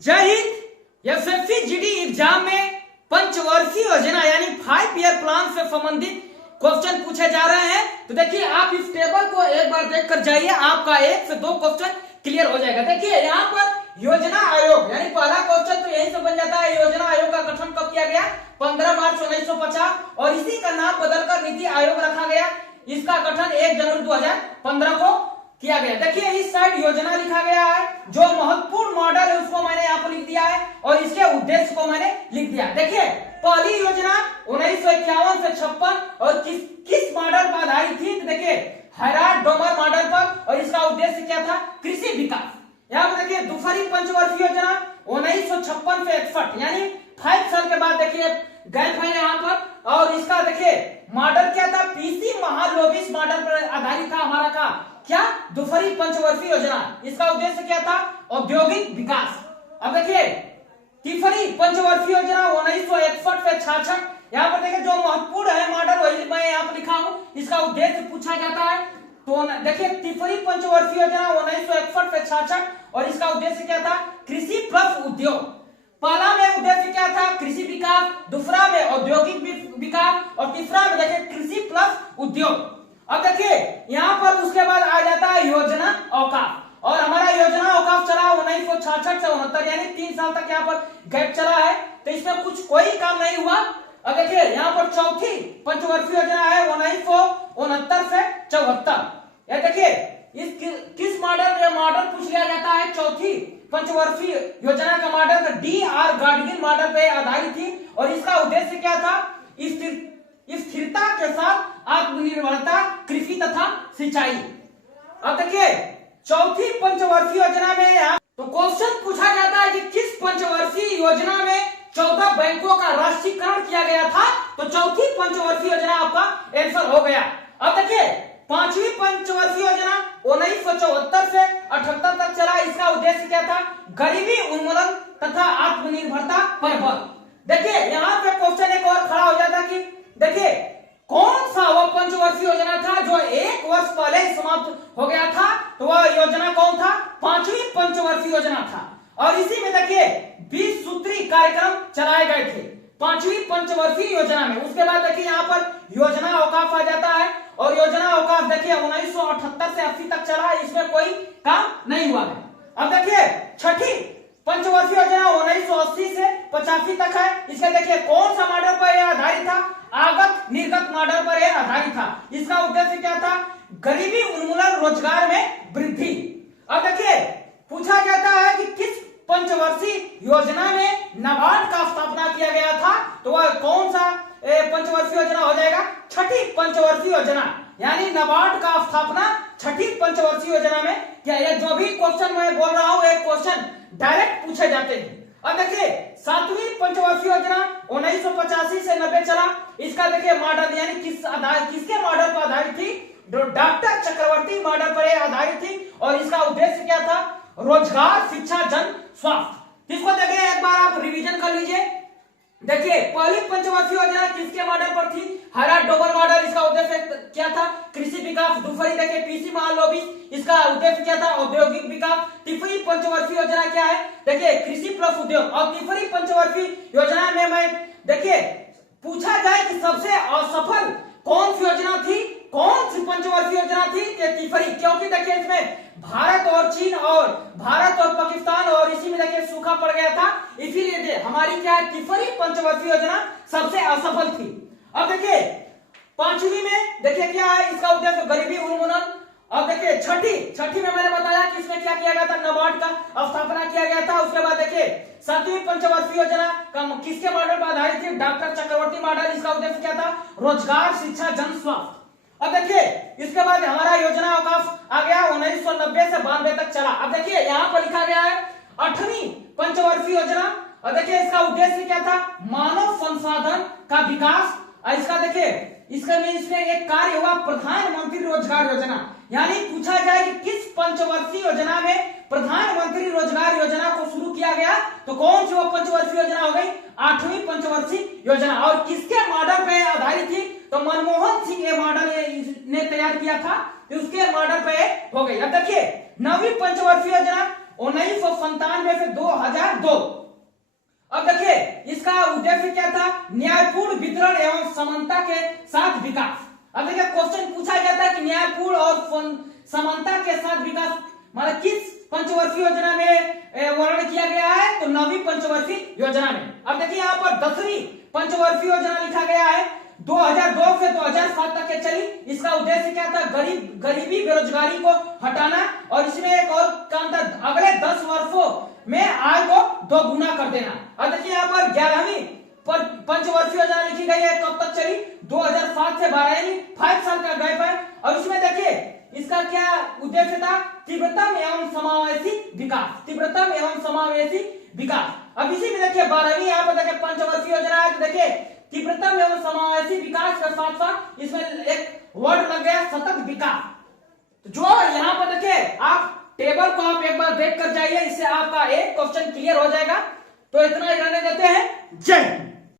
जय Hind. SSC GD exam में पंचवर्षीय योजना यानी 5 ईयर प्लान से संबंधित क्वेश्चन पूछे जा रहे हैं। तो देखिए आप इस टेबल को एक बार देख कर जाइए, आपका 1 से 2 क्वेश्चन क्लियर हो जाएगा। देखिए यहाँ पर योजना आयोग यानी पहला क्वेश्चन तो यही से बन जाता है। योजना आयोग का गठन कब किया गया? 15 मार्च 1950 और इसी का नाम बदलकर नीति आयोग रखा गया। इसका गठन 1 जनवरी 2015 को किया गया। देखिए इस साइड योजना लिखा गया है, जो महत्वपूर्ण मॉडल है उसको मैंने यहाँ पर लिख दिया है और इसके उद्देश्य को मैंने लिख दिया। देखिए पहली योजना 1951 से 56 और किस मॉडल पर आधारित थी? तो देखिए हैराल्ड डोमर मॉडल पर, और इसका उद्देश्य क्या था? कृषि विकास। यहाँ पर देखिए दूसरी पंचवर्षीय योजना 1956 से 61 यानी 5 साल के बाद देखिए गैप है यहाँ पर, और इसका देखिए मॉडल क्या था? पीसी महालोबिस मॉडल पर आधारित था हमारा का क्या? दूसरी पंचवर्षीय योजना। इसका उद्देश्य क्या था? औद्योगिक विकास। अब देखिए तीसरी पंचवर्षीय योजना 1961 से 66 यहाँ पर देखिए जो महत्वपूर्ण है मॉडल वही मैं यहाँ पर लिखा हूँ, इसका उद्देश्य पूछा जाता है। तो देखिए तीसरी पंचवर्षीय योजना 1961 से 66 और इसका उद्देश्य क्या था? कृषि प्लस उद्योग। पहला में उद्देश्य क्या था? कृषि विकास, दूसरा में औद्योगिक विकास और तीसरा में देखिए कृषि प्लस उद्योग। अब देखिए यहाँ पर उसके बाद आ जाता है योजना अवकाश, और हमारा योजना अवकाश चला 1966 से 69 यानी 3 साल तक यहाँ पर गैप चला है। तो इसमें कुछ कोई काम नहीं हुआ। अब देखिए यहाँ पर चौथी पंचवर्षीय योजना है 1969 से 74। ये देखिए इस किस मॉडल पूछ लिया जाता है? चौथी पंचवर्षीय योजना का मॉडल डी.आर. गाडगिल मॉडल पे आधारित थी और इसका उद्देश्य क्या था? स्थिरता के साथ आत्मनिर्भरता, कृषि तथा सिंचाई। अब देखिए चौथी पंचवर्षीय योजना में तो क्वेश्चन पूछा जाता है कि किस पंचवर्षीय योजना में 14 बैंकों का राष्ट्रीयकरण किया गया था? तो चौथी पंचवर्षीय योजना आपका आंसर हो गया। अब देखिए पांचवी पंचवर्षीय योजना 1974 से 78 तक चला। इसका उद्देश्य क्या था? गरीबी उन्मूलन तथा आत्मनिर्भरता पर बल। देखिए यहाँ पे क्वेश्चन एक और खड़ा हो जाता कि देखिए कौन सा वह पंचवर्षीय योजना था जो 1 वर्ष पहले समाप्त हो गया था? तो वह योजना कौन था? पांचवी पंचवर्षीय योजना था। और इसी में देखिए 20 सूत्री कार्यक्रम चलाए गए थे पांचवी पंचवर्षीय योजना में। उसके बाद देखिए यहाँ पर योजना अवकाश आ जाता है, और योजना अवकाश देखिए 1978 से 80 तक चला। इसमें कोई काम नहीं हुआ है। अब देखिए छठी पंचवर्षीय योजना 1980 से 85 तक है। इसका देखिए कौन सा मॉडल पर यह आधारित था? आगत निर्गत मॉडल पर यह आधारित था। इसका उद्देश्य क्या था? गरीबी उन्मूलन, रोजगार में वृद्धि। अब देखिए पूछा जाता है कि किस पंचवर्षीय योजना में नाबार्ड का स्थापना किया गया था? तो वह कौन सा पंचवर्षीय योजना हो जाएगा? छठी पंचवर्षीय योजना यानी नाबार्ड का स्थापना छठी पंचवर्षीय योजना में क्या? ये जो भी क्वेश्चन मैं बोल रहा हूँ एक क्वेश्चन डायरेक्ट पूछे जाते हैं। अब देखिए सातवीं पंचवर्षीय योजना 1985 से 90 चला। इसका देखिए मॉडल यानी किसके मॉडल पर आधारित थी? डॉक्टर चक्रवर्ती मॉडल पर आधारित थी, और इसका उद्देश्य क्या था? रोजगार, शिक्षा, जन स्वास्थ्य। इसको देखिए एक बार आप रिवीजन कर लीजिए। देखिए पहली पंचवर्षीय योजना किसके मॉडल पर थी? Herald Domar model. इसका उद्देश्य क्या था? कृषि विकास। दूसरी देखिए पीसी महालोबिस, इसका उद्देश्य क्या था? औद्योगिक विकास। तीसरी पंचवर्षीय योजना क्या है? देखिए कृषि प्लस उद्योग। और तीसरी पंचवर्षीय योजना में मैं देखिए पूछा जाए कि सबसे असफल कौन सी योजना थी? कौन सी पंचवर्षीय योजना थी? तीसरी, क्योंकि देखिए इसमें भारत और चीन और भारत और पाकिस्तान और इसी में देखिए सूखा पड़ गया था, इसीलिए हमारी क्या है? तीसरी पंचवर्षीय योजना सबसे असफल थी। अब देखिए पांचवी में देखिए क्या है? इसका उद्देश्य गरीबी उन्मूलन। अब देखिए छठी में मैंने बताया कि इसमें क्या किया गया था? नाबार्ड का स्थापना किया गया था। उसके बाद देखिए सातवीं पंचवर्षीय योजना किसके मॉडल पर आधारित थी? डॉक्टर चक्रवर्ती मॉडल। इसका उद्देश्य क्या था? रोजगार, शिक्षा, जन स्वास्थ्य। अब देखिए इसके बाद हमारा योजना अवकाश आ गया 1990 से 92 तक चला। अब देखिए यहाँ पर लिखा गया है 8वीं पंचवर्षीय योजना। और देखिए इसका उद्देश्य क्या था? मानव संसाधन का विकास। इसका देखिए इसमें एक कार्य हुआ प्रधानमंत्री रोजगार योजना। यानी पूछा जाए कि किस पंचवर्षीय योजना में प्रधानमंत्री रोजगार योजना को शुरू किया गया? तो कौन सी वो पंचवर्षीय योजना हो गई? 8वीं पंचवर्षीय योजना। और किसके मॉडल पे आधारित थी? तो मनमोहन सिंह ये मॉडल ने तैयार किया था, तो उसके मॉडल पे हो गई। अब देखिए 9वीं पंचवर्षीय योजना 1997 से 2002। अब देखिए इसका उद्देश्य क्या था, न्यायपूर्ण वितरण एवं समानता के साथ विकास। अब देखिए क्वेश्चन पूछा जाता है कि न्यायपूर्ण और समानता के साथ विकास मतलब किस पंचवर्षीय योजना में वर्णन किया गया है, तो 9वीं पंचवर्षीय योजना में। अब देखिए यहाँ पर 10वीं पंचवर्षीय योजना लिखा गया है, 2002 से 2007 तक के चली। इसका उद्देश्य क्या था, गरीबी बेरोजगारी को हटाना, और इसमें एक और काम था, अगले 10 वर्षों में आय को दोगुना कर देना। अब देखिए यहाँ पर 11वीं पंचवर्षीय योजना लिखी गई है, कब तक चली, 2007 से 12वीं, 5 साल का गैप है। और इसमें देखिए इसका क्या उद्देश्य था, तीव्रतम एवं समावेशी विकास, तीव्रतम एवं समावेशी विकास। अब इसी में देखिए 12वीं यहाँ पर देखिए पंचवर्षीय योजना है, तो देखिए तीव्रतम एवं समावेशी विकास के साथ साथ इसमें एक वर्ड लग गया सतत विकास। जो यहाँ पर देखिए आप टेबल को आप एक बार देख कर जाइए, इससे आपका एक क्वेश्चन क्लियर हो जाएगा। तो इतना ही रहने देते हैं, जय।